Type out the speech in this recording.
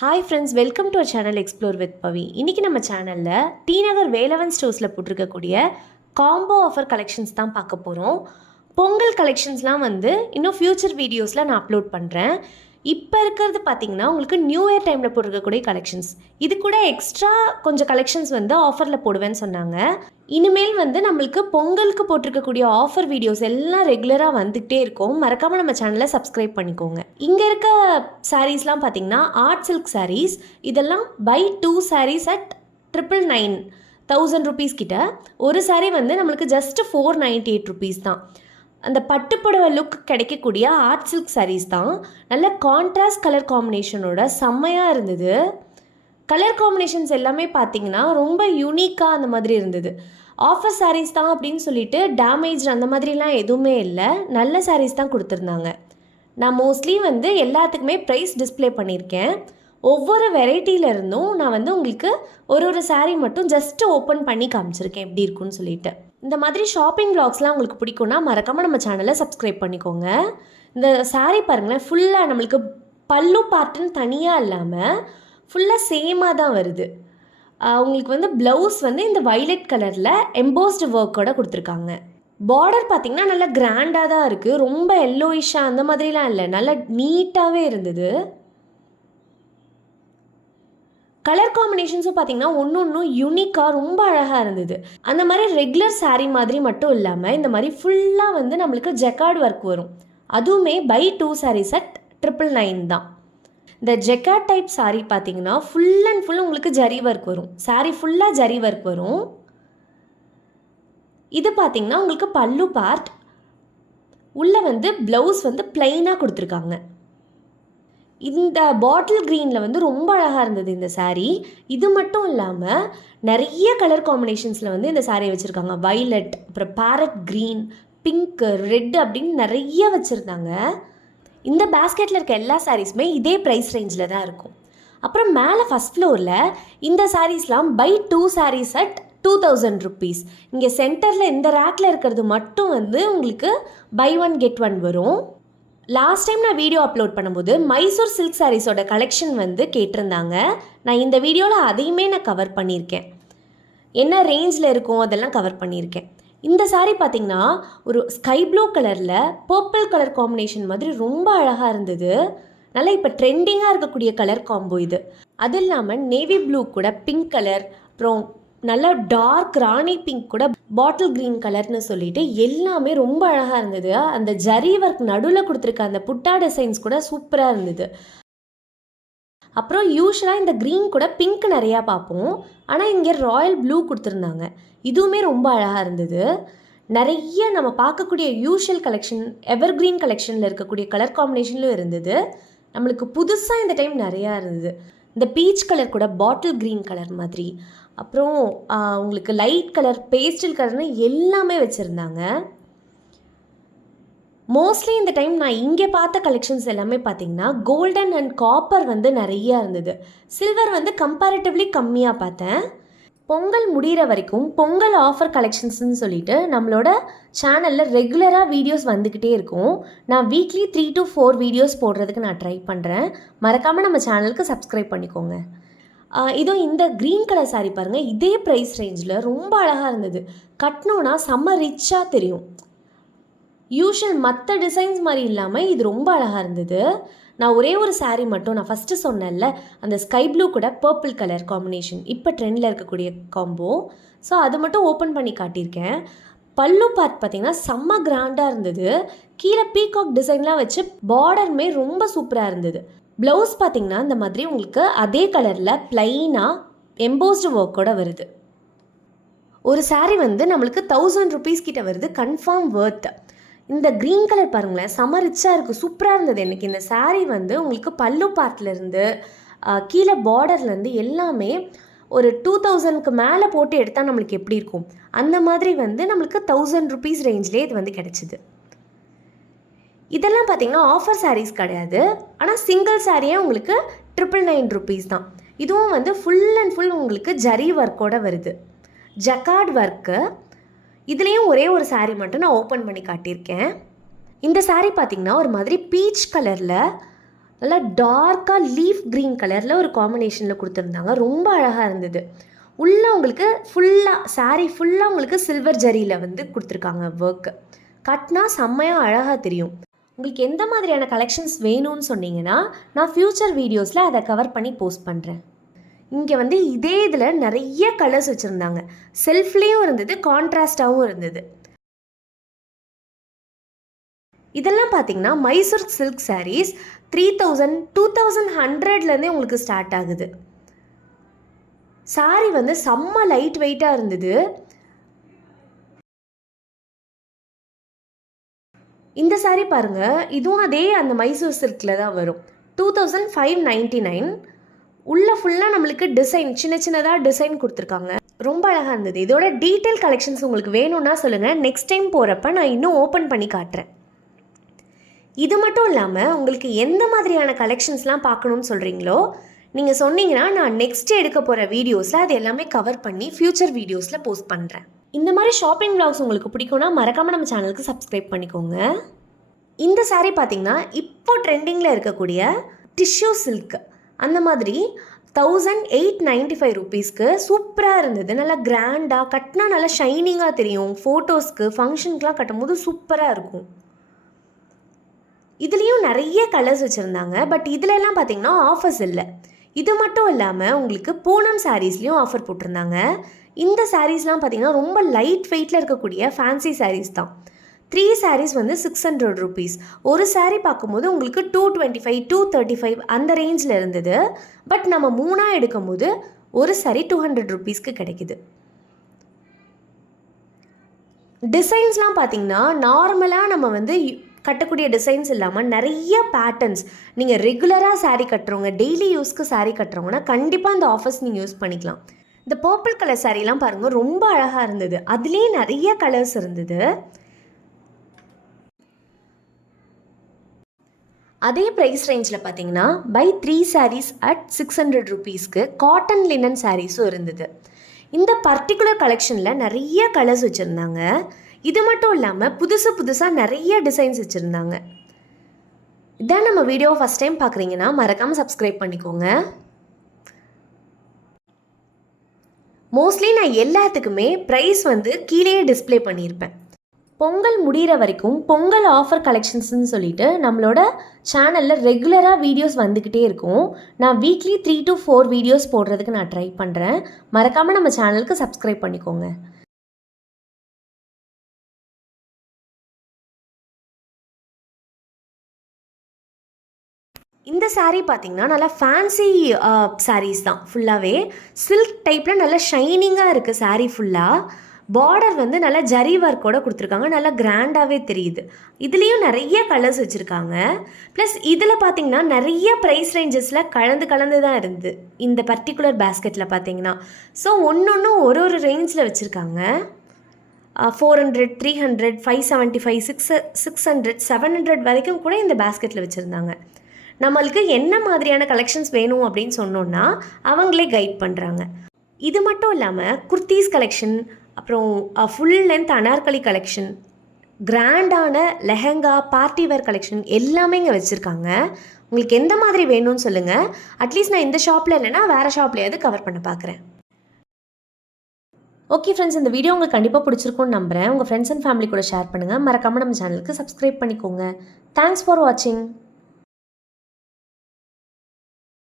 Hi friends, welcome to our channel explore with Pavi. இன்றைக்கி நம்ம சேனலில் டி நகர் வேலவன் ஸ்டோர்ஸில் போட்டிருக்கக்கூடிய காம்போ ஆஃபர் கலெக்ஷன்ஸ் தான் பார்க்க போகிறோம். பொங்கல் கலெக்ஷன்ஸ்லாம் வந்து இன்னும் ஃப்யூச்சர் வீடியோஸில் நான் அப்லோட் பண்ணுறேன். இப்போ இருக்கிறது பார்த்திங்கன்னா உங்களுக்கு நியூ இயர் டைமில் போட்டிருக்கக்கூடிய கலெக்ஷன்ஸ். இது கூட எக்ஸ்ட்ரா கொஞ்சம் கலெக்ஷன்ஸ் வந்து ஆஃபரில் போடுவேன்னு சொன்னாங்க. இனிமேல் வந்து நம்மளுக்கு பொங்கலுக்கு போட்டிருக்கக்கூடிய ஆஃபர் வீடியோஸ் எல்லாம் ரெகுலராக வந்துகிட்டே இருக்கும். மறக்காமல் நம்ம சேனலை சப்ஸ்கிரைப் பண்ணிக்கோங்க. இங்கே இருக்க சாரீஸ்லாம் பார்த்திங்கன்னா ஆர்ட் சில்க் சாரீஸ். இதெல்லாம் பை 2 சாரீஸ் அட் 999 1000 ருபீஸ் கிட்ட. ஒரு சாரீ வந்து நம்மளுக்கு ஜஸ்ட் 498 ருபீஸ் தான். அந்த பட்டுப்புடவை லுக் கிடைக்கக்கூடிய ஆர்ட் சில்க் சாரீஸ் தான். நல்ல கான்ட்ராஸ்ட் கலர் காம்பினேஷனோட செம்மையாக இருந்தது. கலர் காம்பினேஷன்ஸ் எல்லாமே பார்த்திங்கன்னா ரொம்ப யூனிக்காக அந்த மாதிரி இருந்தது. ஆஃபர் சாரீஸ் தான் அப்படின்னு சொல்லிட்டு டேமேஜ் அந்த மாதிரிலாம் எதுவுமே இல்லை. நல்ல சாரீஸ் தான் கொடுத்துருந்தாங்க. நான் மோஸ்ட்லி வந்து எல்லாத்துக்குமே ப்ரைஸ் டிஸ்பிளே பண்ணியிருக்கேன். ஒவ்வொரு வெரைட்டியிலேருந்தும் நான் வந்து உங்களுக்கு ஒரு சாரீ மட்டும் ஜஸ்ட்டு ஓப்பன் பண்ணி காமிச்சிருக்கேன் எப்படி இருக்குன்னு சொல்லிட்டு. இந்த மாதிரி ஷாப்பிங் வ்ளாக்ஸ்லாம் உங்களுக்கு பிடிக்கும்னா மறக்காமல் நம்ம சேனலை சப்ஸ்கிரைப் பண்ணிக்கோங்க. இந்த சாரீ பாருங்களேன், ஃபுல்லாக நம்மளுக்கு பல்லு பார்ட்டுன்னு தனியாக இல்லாமல் ஃபுல்லாக சேமாக தான் வருது. உங்களுக்கு வந்து ப்ளவுஸ் வந்து இந்த வைலட் கலரில் எம்போஸ்டு ஒர்க்கோட கொடுத்துருக்காங்க. பார்டர் பார்த்திங்கன்னா நல்லா கிராண்டாக தான் இருக்குது. ரொம்ப எல்லோயிஷாக அந்த மாதிரிலாம் இல்லை, நல்லா நீட்டாகவே இருந்தது. கலர் காம்பினேஷன்ஸும் பார்த்திங்கன்னா ஒன்றும் யூனிக்காக ரொம்ப அழகாக இருந்தது. அந்த மாதிரி ரெகுலர் சாரீ மாதிரி மட்டும் இல்லாமல் இந்த மாதிரி ஃபுல்லாக வந்து நம்மளுக்கு ஜெக்கார்ட் ஒர்க் வரும். அதுவுமே பை 2 சாரீஸ் அட் 999 தான். இந்த ஜெக்கார்ட் டைப் சாரீ பார்த்திங்கன்னா ஃபுல் அண்ட் ஃபுல் உங்களுக்கு ஜரி ஒர்க் வரும். சாரீ ஃபுல்லாக ஜரி ஒர்க் வரும். இது பார்த்திங்கன்னா உங்களுக்கு பல்லு பார்ட். உள்ளே வந்து ப்ளவுஸ் வந்து பிளைனாக கொடுத்துருக்காங்க. இந்த பாட்டில் க்ரீனில் வந்து ரொம்ப அழகாக இருந்தது இந்த சாரீ. இது மட்டும் இல்லாமல் நிறைய கலர் காம்பினேஷன்ஸில் வந்து இந்த சாரீ வச்சுருக்காங்க. வைலட், அப்புறம் பேரட் க்ரீன், பிங்க்கு, ரெட் அப்படின்னு நிறைய வச்சுருந்தாங்க. இந்த பேஸ்கெட்டில் இருக்க எல்லா சாரீஸுமே இதே ப்ரைஸ் ரேஞ்சில் தான் இருக்கும். அப்புறம் மேலே ஃபஸ்ட் ஃப்ளோரில் இந்த சாரீஸ்லாம் பை 2 சாரீஸ் அட் 2000 ருபீஸ். இங்கே சென்டரில் இந்த ரேக்கில் இருக்கிறது மட்டும் வந்து உங்களுக்கு பை 1 கெட் 1 வரும். லாஸ்ட் டைம் நான் வீடியோ அப்லோட் பண்ணும்போது மைசூர் சில்க் சாரீஸோட கலெக்ஷன் வந்து கேட்டிருந்தாங்க. நான் இந்த வீடியோவில் அதையுமே நான் கவர் பண்ணியிருக்கேன். என்ன ரேஞ்சில் இருக்கும் அதெல்லாம் கவர் பண்ணியிருக்கேன். இந்த சாரீ பார்த்திங்கன்னா ஒரு ஸ்கை ப்ளூ கலரில் பர்பிள் கலர் காம்பினேஷன் மாதிரி ரொம்ப அழகாக இருந்தது. நல்லா இப்போ ட்ரெண்டிங்காக இருக்கக்கூடிய கலர் காம்போ இது. அது இல்லாமல் நேவி ப்ளூ கூட பிங்க் கலர், அப்புறம் நல்லா டார்க் ராணி பிங்க் கூட பாட்டில் க்ரீன் கலர்னு சொல்லிட்டு எல்லாமே ரொம்ப அழகாக இருந்தது. அந்த ஜரி ஒர்க் நடுவில் கொடுத்துருக்க அந்த புட்டா டிசைன்ஸ் கூட சூப்பராக இருந்தது. அப்புறம் யூஸ்வலாக இந்த க்ரீன் கூட பிங்க் நிறையா பார்ப்போம், ஆனால் இங்கே ராயல் ப்ளூ கொடுத்துருந்தாங்க. இதுவுமே ரொம்ப அழகாக இருந்தது. நிறைய நம்ம பார்க்கக்கூடிய யூஷுவல் கலெக்ஷன், எவர் க்ரீன் கலெக்ஷனில் இருக்கக்கூடிய கலர் காம்பினேஷன்லும் இருந்தது. நம்மளுக்கு புதுசாக இந்த டைம் நிறையா இருந்தது. இந்த பீச் கலர் கூட பாட்டில் க்ரீன் கலர் மாதிரி, அப்புறம் உங்களுக்கு லைட் கலர், பேஸ்டல் கலர்னு எல்லாமே வச்சுருந்தாங்க. மோஸ்ட்லி இந்த டைம் நான் இங்கே பார்த்த கலெக்ஷன்ஸ் எல்லாமே பார்த்திங்கன்னா கோல்டன் அண்ட் காப்பர் வந்து நிறையா இருந்தது. சில்வர் வந்து கம்பேரிட்டிவ்லி கம்மியாக பார்த்தேன். பொங்கல் முடிகிற வரைக்கும் பொங்கல் ஆஃபர் கலெக்ஷன்ஸ்னு சொல்லிட்டு நம்மளோட சேனலில் ரெகுலராக வீடியோஸ் வந்துக்கிட்டே இருக்கும். நான் வீக்லி 3 to 4 வீடியோஸ் போடுறதுக்கு நான் ட்ரை பண்ணுறேன். மறக்காமல் நம்ம சேனலுக்கு சப்ஸ்கிரைப் பண்ணிக்கோங்க. இதுவும் இந்த க்ரீன் கலர் சாரீ பாருங்கள், இதே ப்ரைஸ் ரேஞ்சில் ரொம்ப அழகாக இருந்தது. கட்டினோன்னா செம்ம ரிச்சாக தெரியும். யூஷுவல் மற்ற டிசைன்ஸ் மாதிரி இல்லாமல் இது ரொம்ப அழகாக இருந்தது. நான் ஒரே ஒரு சாரீ மட்டும் நான் ஃபஸ்ட்டு சொன்னேன்ல, அந்த ஸ்கை ப்ளூ கூட பர்பிள் கலர் காம்பினேஷன் இப்போ ட்ரெண்டில் இருக்கக்கூடிய காம்போ, ஸோ அது மட்டும் ஓப்பன் பண்ணி காட்டியிருக்கேன். பல்லு பார்ட் பார்த்திங்கன்னா செம்ம கிராண்டாக இருந்தது. கீழே பீகாக் டிசைன்லாம் வச்சு பார்டருமே ரொம்ப சூப்பராக இருந்தது. ப்ளவுஸ் பார்த்திங்கன்னா இந்த மாதிரி உங்களுக்கு அதே கலரில் ப்ளைனாக எம்போஸ்டு ஒர்க்கோடு வருது. ஒரு சாரீ வந்து நம்மளுக்கு 1000 ருபீஸ் கிட்ட வருது, கன்ஃபார்ம் வர்த். இந்த க்ரீன் கலர் பாருங்களேன், செம ரிச்சாக இருக்குது, சூப்பராக இருந்தது எனக்கு. இந்த சாரீ வந்து உங்களுக்கு பல்லு பார்ட்லேருந்து கீழே பார்டர்லேருந்து எல்லாமே ஒரு 2000க்கு மேலே போட்டு எடுத்தால் நம்மளுக்கு எப்படி இருக்கும் அந்த மாதிரி வந்து நம்மளுக்கு 1000 ருபீஸ் ரேஞ்சிலே இது வந்து கிடச்சிது. இதெல்லாம் பார்த்திங்கன்னா ஆஃபர் சாரீஸ் கிடையாது, ஆனால் சிங்கிள் சாரியே உங்களுக்கு 999 ருபீஸ் தான். இதுவும் வந்து ஃபுல் அண்ட் ஃபுல் உங்களுக்கு ஜரி ஒர்க்கோடு வருது, ஜக்கார்ட் ஒர்க்கு. இதுலேயும் ஒரே ஒரு சாரீ மட்டும் நான் ஓப்பன் பண்ணி காட்டியிருக்கேன். இந்த சாரீ பார்த்திங்கன்னா ஒரு மாதிரி பீச் கலரில் நல்லா டார்க்காக லீஃப் க்ரீன் கலரில் ஒரு காம்பினேஷனில் கொடுத்துருந்தாங்க. ரொம்ப அழகாக இருந்தது. உள்ளே உங்களுக்கு ஃபுல்லாக saree ஃபுல்லாக உங்களுக்கு சில்வர் ஜரியில் வந்து கொடுத்துருக்காங்க ஒர்க்கு. கட்டினா செம்மையாக அழகாக தெரியும். உங்களுக்கு எந்த மாதிரியான கலெக்ஷன்ஸ் வேணும்னு சொன்னீங்கன்னா நான் ஃப்யூச்சர் வீடியோஸில் அதை கவர் பண்ணி போஸ்ட் பண்ணுறேன். இங்கே வந்து இதே இதில் நிறைய கலர்ஸ் வச்சுருந்தாங்க. செல்ஃப்லேயும் இருந்தது, கான்ட்ராஸ்டாகவும் இருந்தது. இதெல்லாம் பார்த்தீங்கன்னா மைசூர் சில்க் சாரீஸ் 3000 2100லேருந்தே உங்களுக்கு ஸ்டார்ட் ஆகுது. சாரீ வந்து செம்ம லைட் வெயிட்டாக இருந்தது. இந்த சாரீ பாருங்கள், இதுவும் அதே அந்த மைசூர் சில்கில் தான் வரும். 2599. உள்ள ஃபுல்லாக நம்மளுக்கு டிசைன் சின்ன சின்னதாக டிசைன் கொடுத்துருக்காங்க. ரொம்ப அழகாக இருந்தது. இதோட டீட்டெயில் கலெக்ஷன்ஸ் உங்களுக்கு வேணும்னா சொல்லுங்கள். நெக்ஸ்ட் டைம் போகிறப்ப நான் இன்னும் ஓப்பன் பண்ணி காட்டுறேன். இது மட்டும் இல்லாமல் உங்களுக்கு எந்த மாதிரியான கலெக்ஷன்ஸ்லாம் பார்க்கணுன்னு சொல்கிறீங்களோ நீங்கள் சொன்னீங்கன்னா நான் நெக்ஸ்ட் எடுக்க போகிற வீடியோஸில் அது எல்லாமே கவர் பண்ணி ஃப்யூச்சர் வீடியோஸில் போஸ்ட் பண்ணுறேன். இந்த மாதிரி ஷாப்பிங் vlogs உங்களுக்கு பிடிக்கும்னா மறக்காமல் நம்ம சேனலுக்கு சப்ஸ்கிரைப் பண்ணிக்கோங்க. இந்த saree பார்த்தீங்கன்னா இப்போ ட்ரெண்டிங்கில் இருக்கக்கூடிய டிஷ்யூ சில்க் அந்த மாதிரி 1895 ருபீஸ்க்கு சூப்பராக இருந்தது. நல்லா கிராண்டாக கட்டினா நல்லா ஷைனிங்காக தெரியும். ஃபோட்டோஸ்க்கு ஃபங்க்ஷனுக்குலாம் கட்டும்போது சூப்பராக இருக்கும். இதுலேயும் நிறைய கலர்ஸ் வச்சுருந்தாங்க. பட் இதிலெல்லாம் பார்த்தீங்கன்னா ஆஃபர்ஸ் இல்லை. இது மட்டும் இல்லாமல் உங்களுக்கு பூனம் சாரீஸ்லேயும் ஆஃபர் போட்டிருந்தாங்க. இந்த சாரீஸ்லாம் பார்த்தீங்கன்னா ரொம்ப லைட் வெயிட்டில் இருக்கக்கூடிய ஃபேன்சி சாரீஸ் தான். 3 sarees வந்து 600 ருபீஸ். ஒரு saree பார்க்கும்போது உங்களுக்கு 225 235 அந்த ரேஞ்சில் இருந்தது. பட் நம்ம 3 எடுக்கும்போது ஒரு saree 200 ருபீஸ்க்கு கிடைக்குது. டிசைன்ஸ்லாம் பார்த்தீங்கன்னா நார்மலாக நம்ம வந்து கட்டக்கூடிய டிசைன்ஸ் இல்லாமல் நிறைய பேட்டர்ன்ஸ். நீங்கள் ரெகுலராக saree கட்டுறவங்க, டெய்லி யூஸ்க்கு saree கட்டுறவங்கன்னா கண்டிப்பாக இந்த ஆஃபர்ஸ் நீங்கள் யூஸ் பண்ணிக்கலாம். இந்த பர்பிள் கலர் சாரீலாம் பாருங்கள், ரொம்ப அழகாக இருந்தது. அதுலேயே நிறைய கலர்ஸ் இருந்தது. அதே ப்ரைஸ் ரேஞ்சில் பார்த்தீங்கன்னா பை 3 sarees at 600 ருபீஸ்க்கு காட்டன் லினன் சாரீஸும் இருந்தது. இந்த பர்டிகுலர் கலெக்ஷனில் நிறைய கலர்ஸ் வச்சுருந்தாங்க. இது மட்டும் இல்லாமல் புதுசாக நிறைய டிசைன்ஸ் வச்சுருந்தாங்க. இதான் நம்ம வீடியோ ஃபஸ்ட் டைம் பார்க்குறீங்கன்னா மறக்காமல் சப்ஸ்கிரைப் பண்ணிக்கோங்க. மோஸ்ட்லி நான் எல்லாத்துக்குமே ப்ரைஸ் வந்து கீழேயே டிஸ்பிளே பண்ணியிருப்பேன். பொங்கல் முடிகிற வரைக்கும் பொங்கல் ஆஃபர் கலெக்ஷன்ஸ்னு சொல்லிட்டு நம்மளோட சேனலில் ரெகுலராக வீடியோஸ் வந்துக்கிட்டே இருக்கும். நான் வீக்லி 3 to 4 வீடியோஸ் போடுறதுக்கு நான் ட்ரை பண்ணுறேன். மறக்காமல் நம்ம சேனலுக்கு சப்ஸ்கிரைப் பண்ணிக்கோங்க. இந்த saree பார்த்தீங்கன்னா நல்லா ஃபேன்சி sarees தான். ஃபுல்லாகவே சில்க் டைப்பில் நல்லா ஷைனிங்காக இருக்குது. saree ஃபுல்லாக பார்டர் வந்து நல்லா ஜரி ஒர்க்கோட கொடுத்துருக்காங்க. நல்லா கிராண்டாகவே தெரியுது. இதுலேயும் நிறைய கலர்ஸ் வச்சுருக்காங்க. ப்ளஸ் இதில் பார்த்திங்கன்னா நிறைய ப்ரைஸ் ரேஞ்சஸில் கலந்து தான் இருந்தது இந்த பர்டிகுலர் பேஸ்கெட்டில் பார்த்தீங்கன்னா. ஸோ ஒன்று ஒரு ரேஞ்சில் வச்சுருக்காங்க. 400 300 575 600 700 வரைக்கும் கூட இந்த பேஸ்கெட்டில் வச்சுருந்தாங்க. நம்மளுக்கு என்ன மாதிரியான கலெக்ஷன்ஸ் வேணும் அப்படின்னு சொன்னோன்னா அவங்களே கைட் பண்ணுறாங்க. இது மட்டும் இல்லாமல் குர்த்தீஸ் கலெக்ஷன், அப்புறம் ஃபுல் லென்த் அனார்கலி கலெக்ஷன், கிராண்டான லெஹங்கா, பார்ட்டி வேர் கலெக்ஷன் எல்லாமே இங்கே வச்சுருக்காங்க. உங்களுக்கு எந்த மாதிரி வேணும்னு சொல்லுங்கள். அட்லீஸ்ட் நான் இந்த ஷாப்பில் இல்லைன்னா வேறு ஷாப்லையாவது கவர் பண்ண பார்க்குறேன். ஓகே ஃப்ரெண்ட்ஸ், இந்த வீடியோ உங்களுக்கு கண்டிப்பாக பிடிச்சிருக்கும்னு நம்புகிறேன். உங்கள் ஃப்ரெண்ட்ஸ் அண்ட் ஃபேமிலி கூட ஷேர் பண்ணுங்கள். மறக்காமல் நம்ம சேனலுக்கு சப்ஸ்கிரைப் பண்ணிக்கோங்க. தேங்க்ஸ் ஃபார் வாட்சிங்.